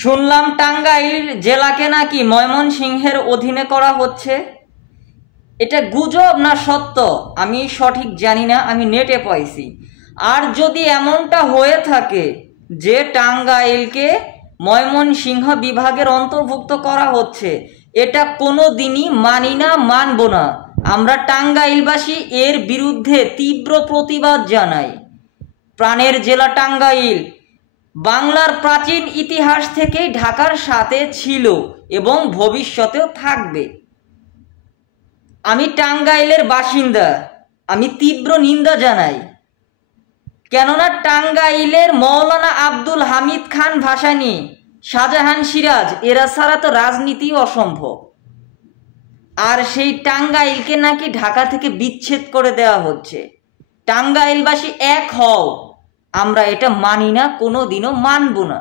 শুনলাম টাঙ্গাইল জেলাকে নাকি ময়মনসিংহের অধীনে করা হচ্ছে। এটা গুজব না সত্য আমি সঠিক জানি না, আমি নেটে পাইছি। আর যদি এমনটা হয়ে থাকে যে টাঙ্গাইলকে ময়মনসিংহ বিভাগের অন্তর্ভুক্ত করা হচ্ছে, এটা কোনো দিনই মানি না, মানব না। আমরা টাঙ্গাইলবাসী এর বিরুদ্ধে তীব্র প্রতিবাদ জানাই। প্রাণের জেলা টাঙ্গাইল বাংলার প্রাচীন ইতিহাস থেকেই ঢাকার সাথে ছিল এবং ভবিষ্যতেও থাকবে। আমি টাঙ্গাইলের বাসিন্দা, আমি তীব্র নিন্দা জানাই। কেননা টাঙ্গাইলের মৌলানা আব্দুল হামিদ খান ভাসানী, শাহজাহান সিরাজ এরা ছাড়া তো রাজনীতি অসম্ভব। আর সেই টাঙ্গাইলকে নাকি ঢাকা থেকে বিচ্ছেদ করে দেওয়া হচ্ছে। টাঙ্গাইলবাসী এক হও, আমরা এটা মানি না, কোনো দিনও মানব না।